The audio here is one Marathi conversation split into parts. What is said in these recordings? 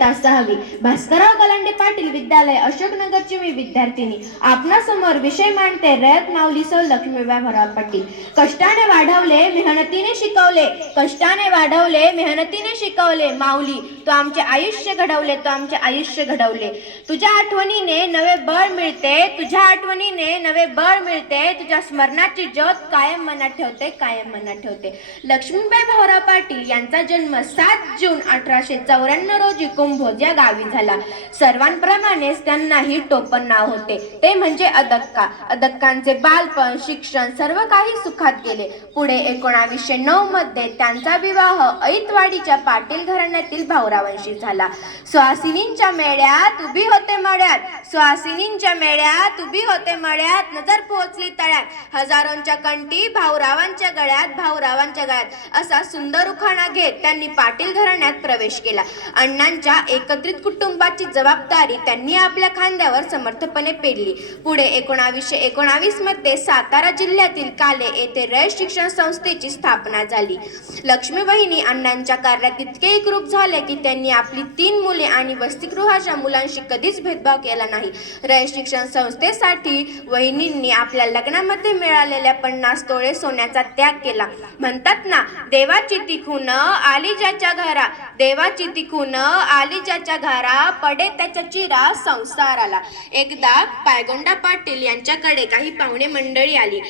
इयत्ता 6वी, भास्करराव गलांडे पाटील विद्यालय अशोकनगरची मी विद्यार्थिनी. आपणासमोर विषय मांडते रयत माऊली सौ लक्ष्मीबाई भराव पाटील. कष्टाने वाढवले, मेहनतीने शिकवले, कष्टाने वाढवले, मेहनतीने शिकवले. माऊली तू आमचे आयुष्य घडवले, तू आमचे आयुष्य घडवले. तुझ्या आठवणीने नवे बळ मिळते, तुझ्या आठवणीने नवे बळ मिळते. तुझ्या स्मरणाची ज्योत कायम मनात ठेवते, कायम मनात ठेवते. लक्ष्मीबाई भराव पाटील यांचा जन्म 7 जून 1894 रोजी कुंभोज या गावी झाला. सर्वांप्रमाणेच त्यांनाही टोपण नाव होते, ते म्हणजे अदक्का. अदक्कांचे बालपण, शिक्षण सर्व काही सुखात गेले. पुढे 1909 मध्ये त्यांचा विवाह ऐतवाडीच्या पाटील घराण्यातील भाऊरावांशी झाला. सुहासिनींच्या मेळ्यात उभी होते मळ्यात, सुहासिनींच्या मेळ्यात उभी होते मळ्यात. नजर पोहोचली तळ्यात, हजारोंच्या कंठी भाऊरावांच्या गळ्यात, भाऊरावांच्या गळ्यात. असा सुंदर उखाणा घेत त्यांनी पाटील घराण्यात प्रवेश केला. अण्णांच्या एकत्रित कुटुंबाची जबाबदारी त्यांनी आपल्या खांद्यावर समर्थपणे पेलली. पुढे 1919 मध्ये सातारा जिल्ह्यातील काले येथे रयत शिक्षण संस्थेची स्थापना झाली. लक्ष्मीबहिणी अण्णांच्या कार्यात इतके एकरूप झाले की त्यांनी आपली 3 मुले आणि वसतिगृहाच्या मुलांशी कधीच भेदभाव केला नाही. रयत शिक्षण संस्थेसाठी वहिनींनी आपल्या लग्नामध्ये मिळालेल्या 50 तोळे सोन्याचा त्याग केला. म्हणतात ना, देवाची ती खून आली ज्याच्या घरा, देवाची ती खून आली ज्याच्या घरा, पडे त्याच्या चिरा संसाराला. एकदा पायगोंडा पाटील यांच्याकडे काही पाहुणे मंडळी आली.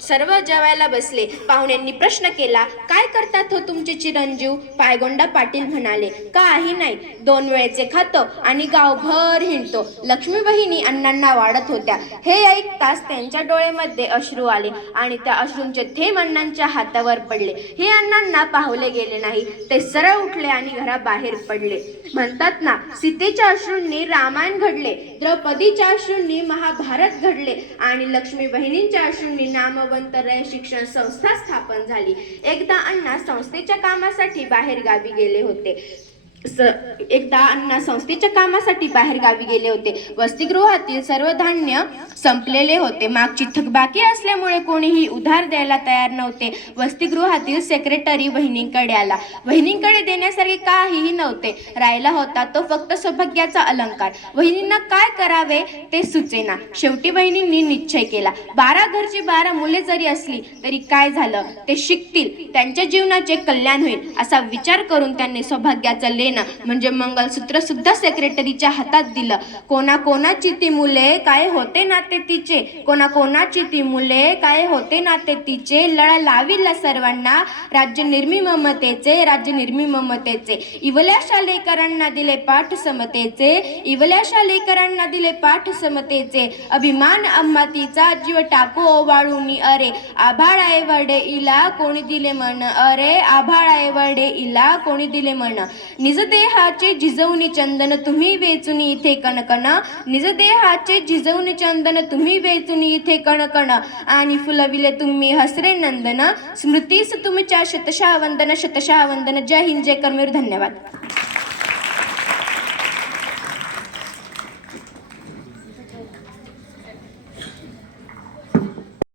सर्व जेवायला बसले. पाहुण्यांनी प्रश्न केला, काय करतात हो तुमचे चिरंजीव? पायगोंडा पाटील म्हणाले, काही नाही, 2 वेळेचे खातो आणि गावभर हिंडतो. लक्ष्मीबहिणी अण्णांना वाढत होत्या. हे ऐकताच त्यांच्या डोळ्यामध्ये अश्रू आले आणि त्या अश्रूंचे थेंब अण्णांच्या हातावर पडले. हे अण्णांना पाहले गेले नाही. ते सरळ उठले आणि घराबाहेर पडले. म्हणतात ना, सीतेच्या अश्रूंनी रामायण घडले, द्रौपदीच्या अश्रूंनी महाभारत घडले आणि लक्ष्मीबहिणींच्या अश्रूंनी नामवंत रयत शिक्षण संस्था स्थापन झाली. एकदा अण्णा संस्थेच्या कामासाठी बाहेर गावी गेले होते. वसतिगृहातील सर्व धान्य संपलेले होते. मागची थकबाकी असल्यामुळे कोणीही उधार द्यायला तयार नव्हते. वसतिगृहातील सेक्रेटरी वहिनींकडे आला. वहिनींकडे देण्यासारखे काहीही नव्हते. राहिला होता तो फक्त सौभाग्याचा अलंकार. वहिनींना काय करावे ते सुचेना. शेवटी वहिनींनी निश्चय केला, 12 घरची 12 मुले जरी असली तरी काय झालं, ते शिकतील, त्यांच्या जीवनाचे कल्याण होईल असा विचार करून त्यांनी सौभाग्याचा म्हणजे मंगलसूत्र सुद्धा सेक्रेटरीच्या हातात दिलं. कोणाकोणाची ती मुले काय होते नाते तिचे, कोणाकोणाची ती मुले काय होते नाते तिचे. लळा लाविला सर्वांना राज्य निर्मी ममतेचे, राज्य निर्मी ममतेचे. इवल्या शालेकरांना दिले पाठ समतेचे, इवल्या शालेकरांना दिले पाठ समतेचे. अभिमान अम्मातीचा जीव टाकू ओवाळूनी, अरे आभाळाए वडे इला कोणी दिले मन, अरे आभाळाए वडे इला कोणी दिले मन. निज देहाचे झिजवून चंदन तुम्ही वेचून इथे कणकण, निज देहाचे झिजवून चंदन तुम्ही वेचून इथे कणकण. आणि फुलविले तुम्ही हसरे नंदन, स्मृतीस तुमच्या शतशः वंदन, शतशः वंदन. जय हिंद, जय कर्मवीर. धन्यवाद.